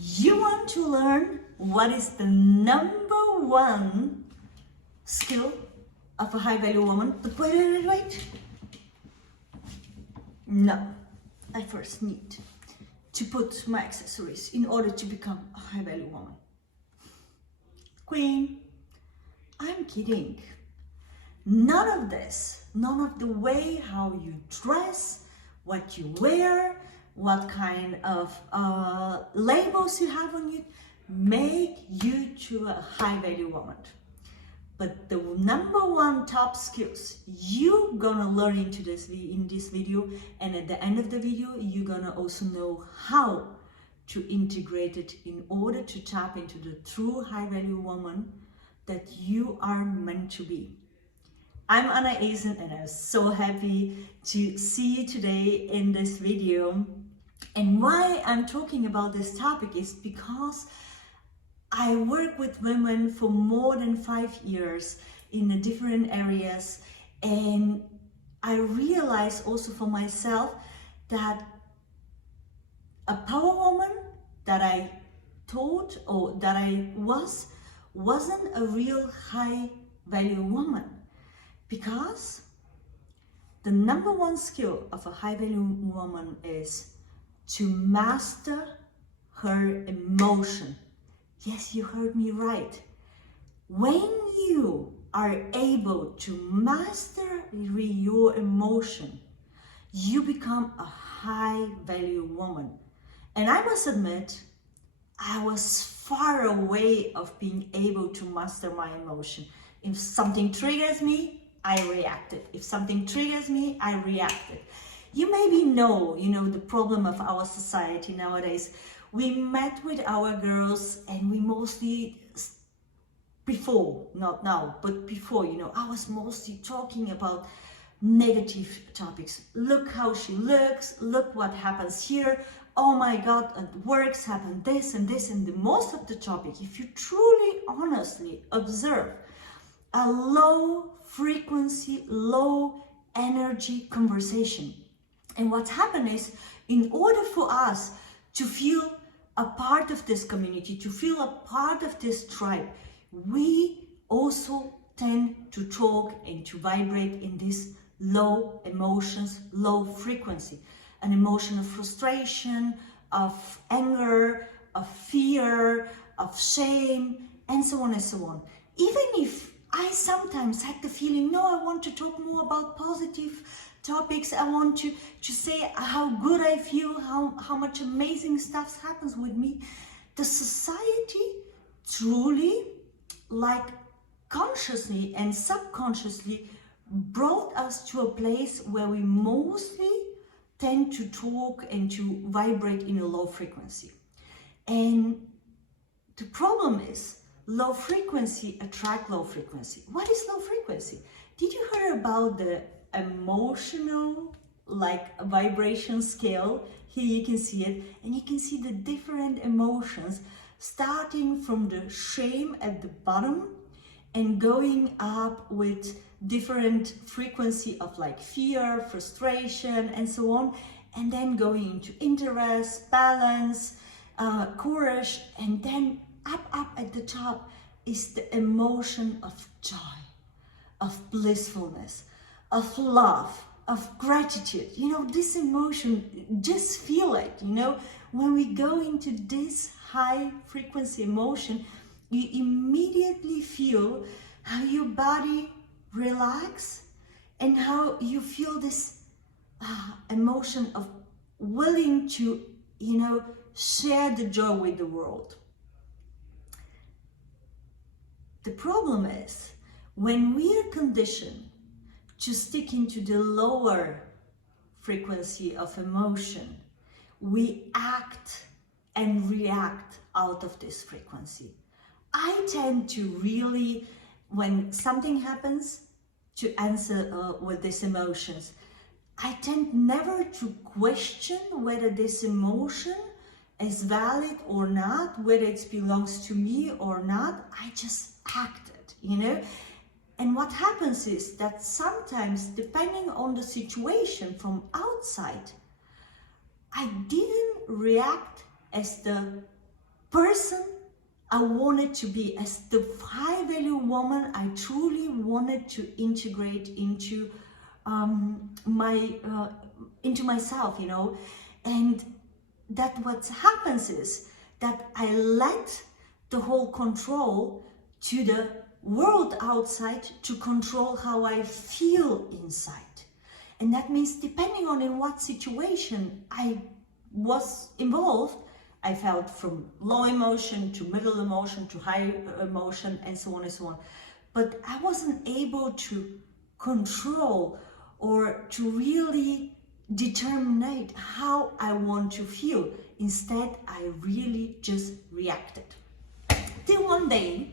You want to learn what is the #1 skill of a high-value woman? But wait. No, I first need to put my accessories in order to become a high-value woman. Queen, I'm kidding. None of this, none of the way how you dress, what you wear, what kind of labels you have on you, make you to a high-value woman. But the #1 top skills you're gonna learn in this video, and at the end of the video, you're gonna also know how to integrate it in order to tap into the true high-value woman that you are meant to be. I'm Anna Eisen, and I'm so happy to see you today in this video. And why I'm talking about this topic is because I work with women for more than 5 years in the different areas, and I realize also for myself that a power woman that I thought or that I wasn't a real high value woman, because the #1 skill of a high value woman is to master her emotion. Yes, you heard me right. When you are able to master your emotion, you become a high value woman. And I must admit, I was far away of being able to master my emotion. If something triggers me, I reacted. If something triggers me, I reacted. You maybe know, the problem of our society nowadays. We met with our girls, and we mostly, before, not now, but before, I was mostly talking about negative topics. Look how she looks, look what happens here. Oh my God, at works happen this and this, and the most of the topic, if you truly, honestly observe, a low frequency, low energy conversation. And what's happened is, in order for us to feel a part of this community, to feel a part of this tribe, we also tend to talk and to vibrate in this low emotions, low frequency. An emotion of frustration, of anger, of fear, of shame, and so on and so on. Even if I sometimes had the feeling, no, I want to talk more about positive topics. I want to say how good I feel, how much amazing stuff happens with me. The society truly, like consciously and subconsciously, brought us to a place where we mostly tend to talk and to vibrate in a low frequency. And the problem is, low frequency attract low frequency. What is low frequency? Did you hear about the emotional vibration scale? Here you can see it, and you can see the different emotions starting from the shame at the bottom and going up with different frequency of fear, frustration, and so on, and then going into interest, balance, courage, and then up at the top is the emotion of joy, of blissfulness, of love, of gratitude. This emotion, just feel it, when we go into this high frequency emotion, you immediately feel how your body relax and how you feel this emotion of willing to, share the joy with the world. The problem is, when we are conditioned to stick into the lower frequency of emotion, we act and react out of this frequency. I tend to really, when something happens, to answer with these emotions. I tend never to question whether this emotion is valid or not, whether it belongs to me or not. I just acted, And what happens is that sometimes, depending on the situation from outside, I didn't react as the person I wanted to be. As the high value woman, I truly wanted to integrate into into myself, you know. And that what happens is that I let the whole control to the world outside to control how I feel inside. And that means depending on in what situation I was involved, I felt from low emotion to middle emotion to high emotion and so on and so on. But I wasn't able to control or to really determine how I want to feel. Instead, I really just reacted. Till one day,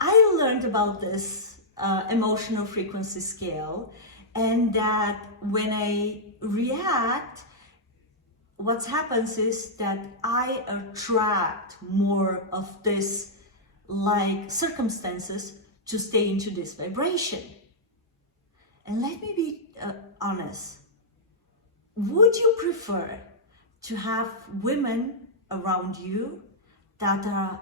I learned about this emotional frequency scale, and that when I react, what happens is that I attract more of this like circumstances to stay into this vibration. And let me be honest. Would you prefer to have women around you that are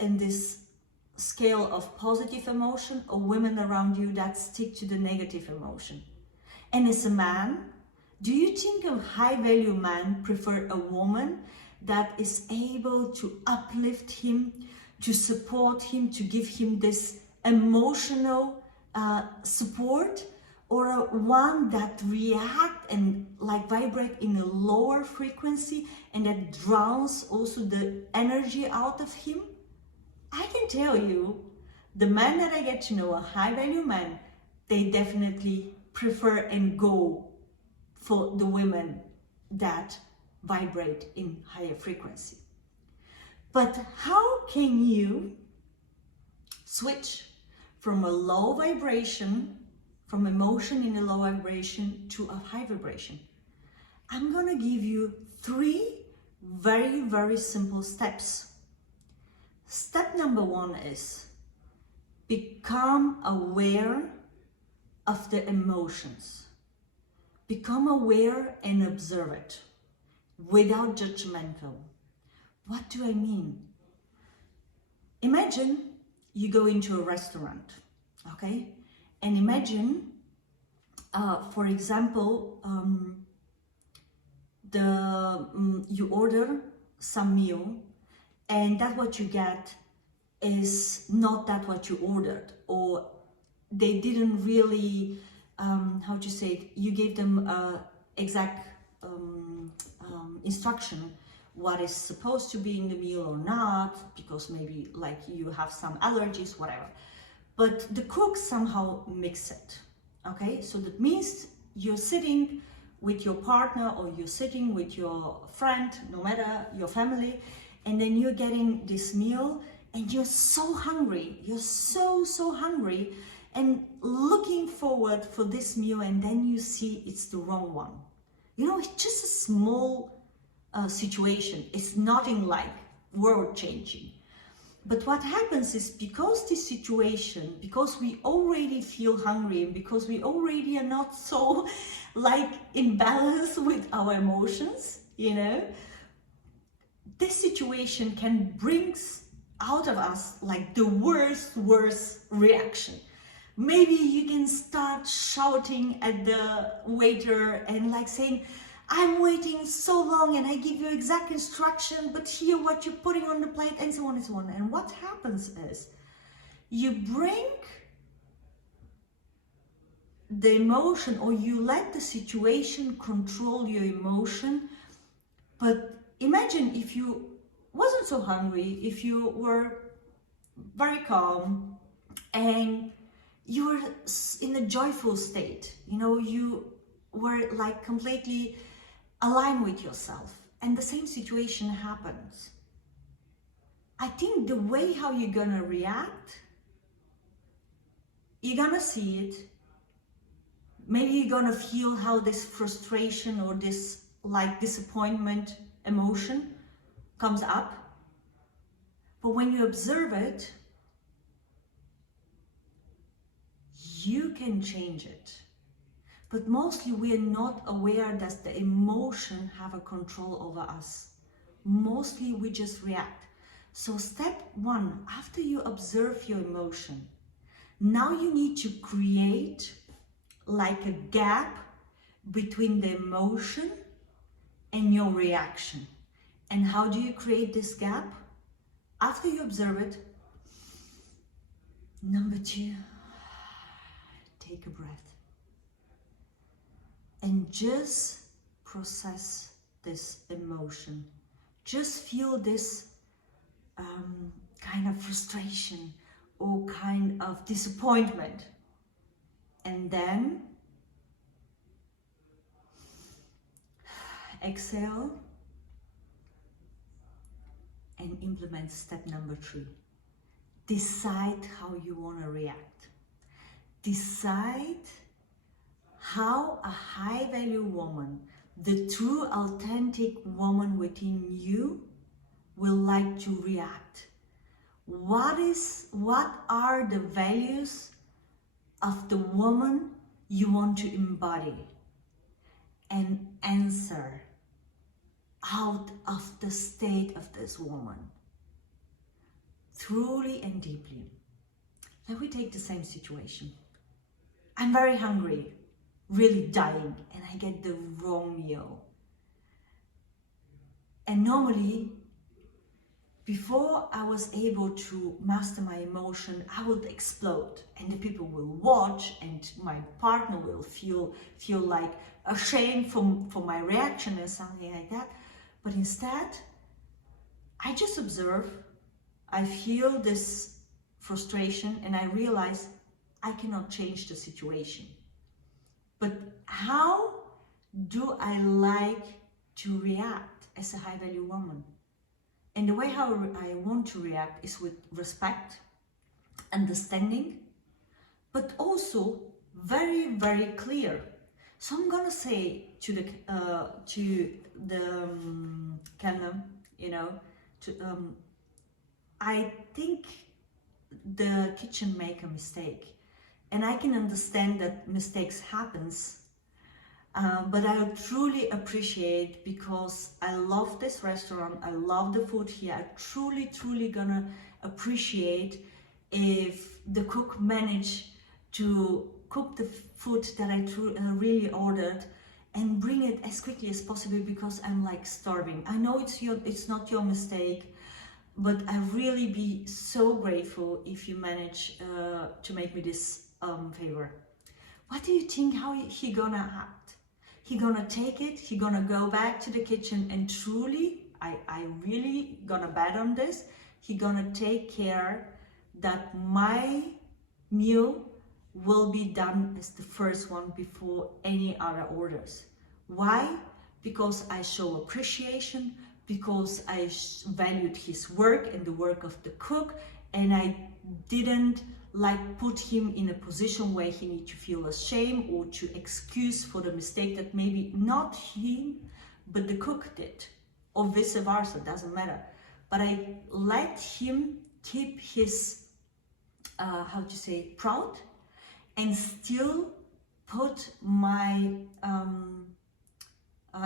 in this scale of positive emotion, or women around you that stick to the negative emotion? And as a man, do you think a high value man prefer a woman that is able to uplift him, to support him, to give him this emotional support, or one that react and like vibrate in a lower frequency and that drowns also the energy out of him? I can tell you, the men that I get to know, a high value man, they definitely prefer and go for the women that vibrate in higher frequency. But how can you switch from a low vibration, from emotion in a low vibration to a high vibration? I'm gonna give you 3 very, very simple steps. Step number 1 is become aware of the emotions. Become aware and observe it without judgmental. What do I mean? Imagine you go into a restaurant, okay? And imagine, for example, you order some meal, and that what you get is not that what you ordered, or they didn't really, how to say it, you gave them exact instruction what is supposed to be in the meal or not, because maybe like you have some allergies, whatever. But the cook somehow mix it, okay? So that means you're sitting with your partner, or you're sitting with your friend, no matter your family, and then you're getting this meal and you're so hungry, you're so hungry and looking forward for this meal, and then you see it's the wrong one. You know, it's just a small situation. It's nothing like world changing. But what happens is, because this situation, because we already feel hungry, and because we already are not so like in balance with our emotions, you know, this situation can bring out of us like the worst reaction. Maybe you can start shouting at the waiter and like saying, I'm waiting so long and I give you exact instruction, but here what you're putting on the plate, and so on and so on. And what happens is you bring the emotion, or you let the situation control your emotion. But imagine if you wasn't so hungry, if you were very calm and you were in a joyful state, you know, you were like completely aligned with yourself, and the same situation happens. I think the way how you're gonna react, you're gonna see it. Maybe you're gonna feel how this frustration or this like disappointment emotion comes up. But when you observe it, you can change it. But mostly we are not aware that the emotion have a control over us. Mostly we just react. So step one, after you observe your emotion, now you need to create like a gap between the emotion and your reaction. And how do you create this gap? After you observe it, number two, take a breath and just process this emotion. Just feel this kind of frustration or kind of disappointment. And then exhale and implement step number three. Decide how you want to react. Decide how a high value woman, the true authentic woman within you, will like to react. What are the values of the woman you want to embody? And answer out of the state of this woman, truly and deeply. Let me take the same situation. I'm very hungry, really dying, and I get the wrong meal. And normally, before I was able to master my emotion, I would explode, and the people will watch, and my partner will feel like ashamed for my reaction and something like that. But instead, I just observe, I feel this frustration, and I realize I cannot change the situation. But how do I like to react as a high value woman? And the way how I want to react is with respect, understanding, but also very, very clear. So I'm gonna say to the Kellner, I think the kitchen make a mistake, and I can understand that mistakes happens. But I truly appreciate, because I love this restaurant, I love the food here. I truly gonna appreciate if the cook managed to cook the food that I really ordered and bring it as quickly as possible, because I'm like starving. I know it's not your mistake, but I really be so grateful if you manage to make me this favor. What do you think? How he gonna act? He gonna take it, he gonna go back to the kitchen, and truly, I really gonna bet on this, he gonna take care that my meal will be done as the first one before any other orders. Why? Because I show appreciation, because I valued his work and the work of the cook, and I didn't like put him in a position where he need to feel ashamed or to excuse for the mistake that maybe not him but the cook did, or vice versa, doesn't matter. But I let him keep his proud, and still put my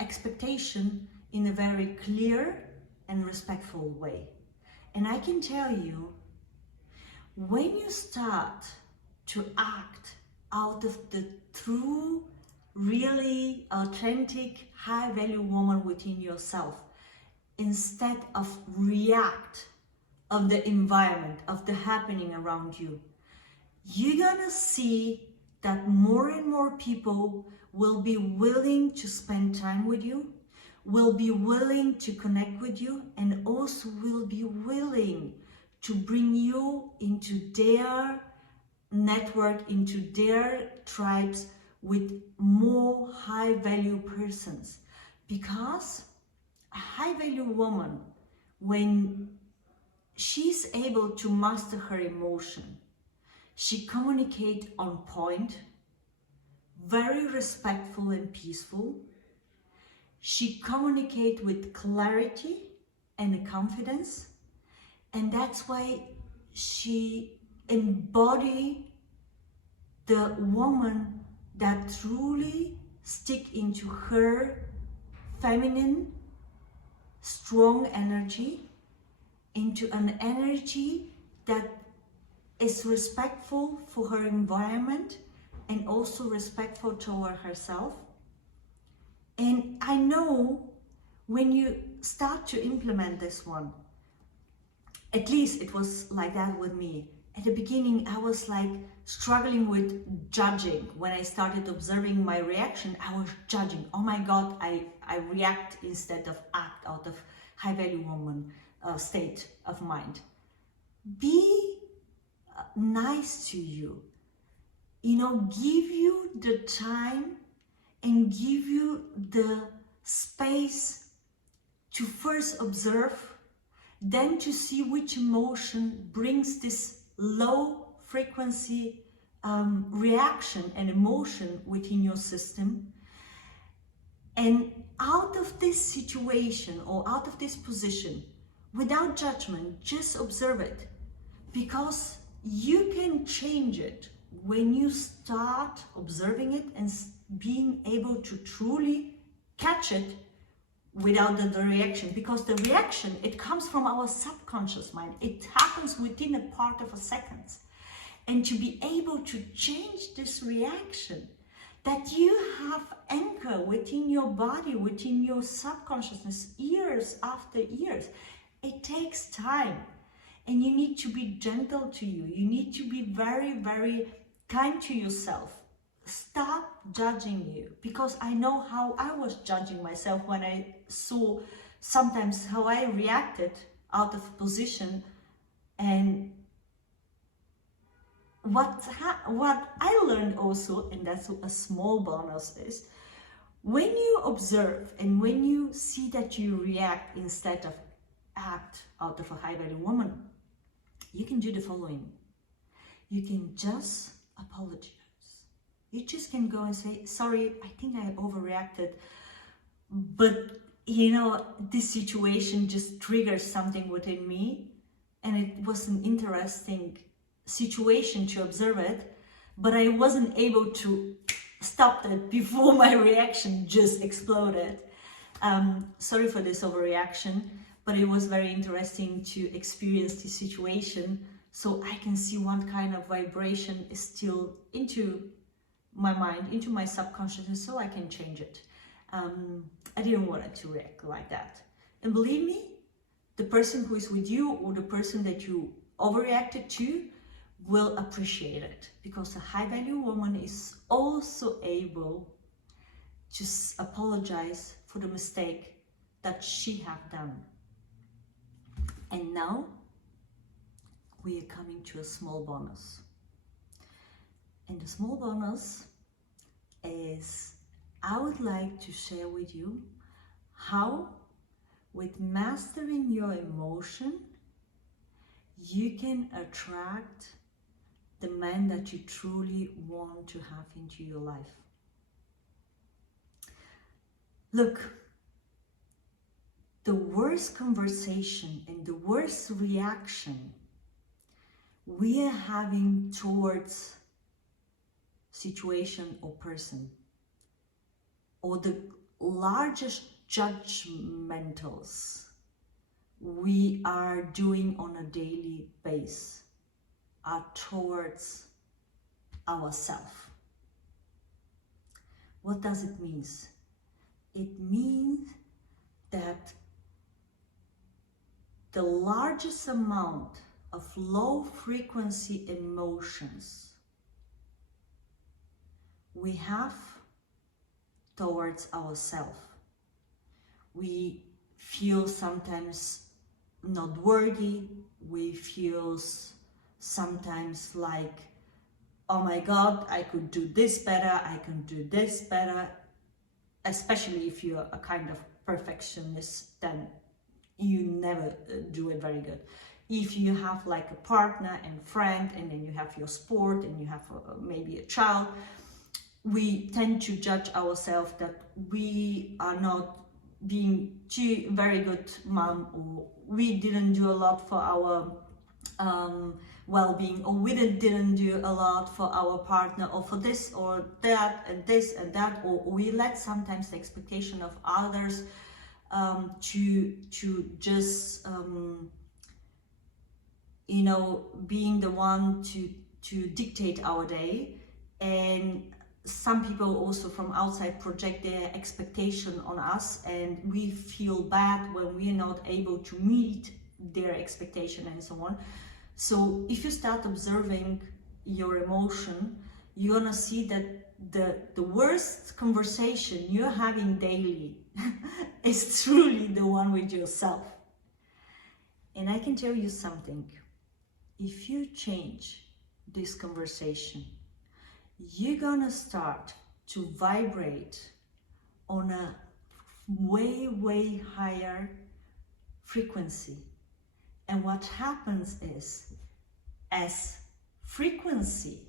expectation in a very clear and respectful way. And I can tell you, when you start to act out of the true, really authentic, high value woman within yourself, instead of react of the environment, of the happening around you, you're gonna see that more and more people will be willing to spend time with you, will be willing to connect with you, and also will be willing to bring you into their network, into their tribes with more high value persons. Because a high value woman, when she's able to master her emotion, she communicates on point, very respectful and peaceful. She communicates with clarity and confidence. And that's why she embodies the woman that truly stick into her feminine, strong energy, into an energy that is respectful for her environment and also respectful toward herself. And I know when you start to implement this one, at least it was like that with me. At the beginning, I was like struggling with judging. When I started observing my reaction, I was judging. Oh my God, I react instead of act out of high value woman state of mind. Be nice to you. You know, give you the time and give you the space to first observe, then to see which emotion brings this low frequency reaction and emotion within your system. And out of this situation or out of this position, without judgment, just observe it, because you can change it when you start observing it and being able to truly catch it without the reaction. Because the reaction, it comes from our subconscious mind. It happens within a part of a second. And to be able to change this reaction, that you have anchor within your body, within your subconsciousness, years after years, it takes time. And you need to be gentle to you. You need to be very, very kind to yourself. Stop judging you, because I know how I was judging myself when I saw sometimes how I reacted out of position. And what I learned also, and that's a small bonus, is when you observe and when you see that you react instead of act out of a high value woman, you can do the following. You can just apologize. You just can go and say, sorry, I think I overreacted, but you know, this situation just triggers something within me, and it was an interesting situation to observe it, but I wasn't able to stop that before my reaction just exploded. Sorry for this overreaction, but it was very interesting to experience this situation, so I can see what kind of vibration is still into my mind, into my subconscious, and so I can change it. I didn't want it to react like that. And believe me, the person who is with you or the person that you overreacted to will appreciate it, because a high value woman is also able to apologize for the mistake that she have done. And now we are coming to a small bonus. And the small bonus is, I would like to share with you how, with mastering your emotion, you can attract the man that you truly want to have into your life. Look, the worst conversation and the worst reaction we are having towards situation or person, or the largest judgmentals we are doing on a daily basis, are towards ourselves. What does it mean? It means that the largest amount of low frequency emotions we have towards ourselves. We feel sometimes not worthy. We feel sometimes like, oh my God, I could do this better, I can do this better. Especially if you're a kind of perfectionist, then you never do it very good. If you have like a partner and friend, and then you have your sport, and you have maybe a child, we tend to judge ourselves that we are not being too very good mom, or we didn't do a lot for our well-being, or we didn't do a lot for our partner, or for this or that and this and that, or we let sometimes the expectation of others to just being the one to dictate our day, and some people also from outside project their expectation on us, and we feel bad when we're not able to meet their expectation and so on. So if you start observing your emotion, you're gonna see that the worst conversation you're having daily is truly the one with yourself. And I can tell you something, if you change this conversation, you're gonna start to vibrate on a way, way higher frequency. And what happens is, as frequency,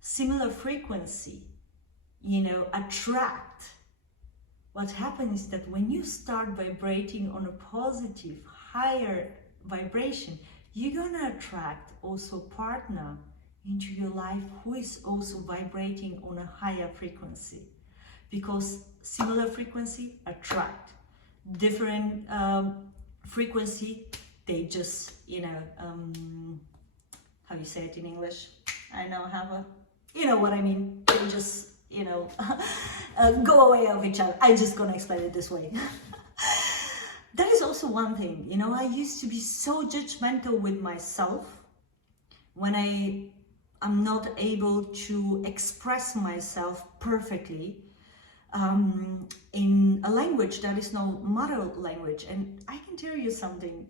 similar frequency, attract, what happens is that when you start vibrating on a positive, higher vibration, you're gonna attract also a partner into your life who is also vibrating on a higher frequency, because similar frequency attract, different frequency, they just how you say it in English, I now have a, what I mean, they just go away of each other. I'm just gonna explain it this way. That is also one thing, I used to be so judgmental with myself when I'm not able to express myself perfectly in a language that is no mother language. And I can tell you something,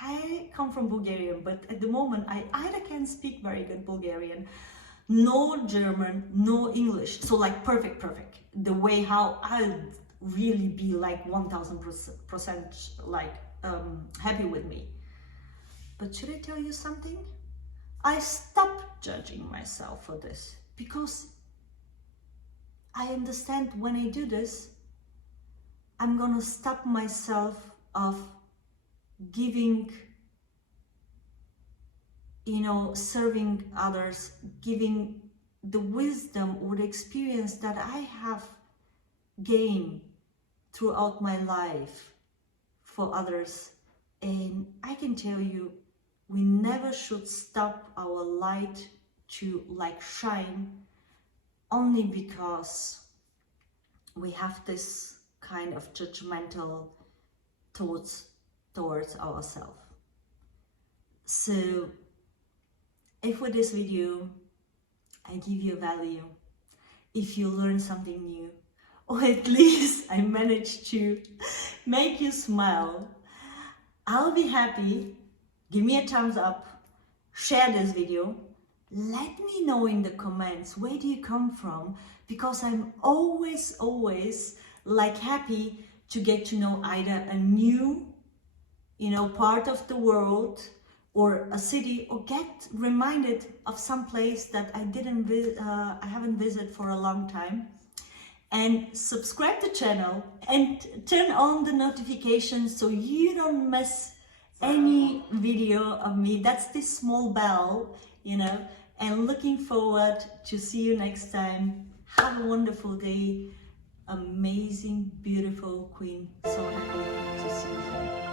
I come from Bulgarian, but at the moment I either can speak very good Bulgarian, no German, no English, so like perfect, the way how I'll really be like 1000% like happy with me. But should I tell you something? I stopped judging myself for this, because I understand when I do this, I'm gonna stop myself of giving, serving others, giving the wisdom or the experience that I have gained throughout my life for others. And I can tell you, we never should stop our light to shine only because we have this kind of judgmental thoughts towards ourselves. So if with this video I give you value, if you learn something new, or at least I managed to make you smile, I'll be happy. Give me a thumbs up, share this video, let me know in the comments where do you come from, because I'm always happy to get to know either a new part of the world or a city, or get reminded of some place that I haven't visited for a long time. And subscribe to the channel and turn on the notifications so you don't miss any video of me. That's this small bell, and looking forward to see you next time. Have a wonderful day. Amazing, beautiful queen. So happy to see you here.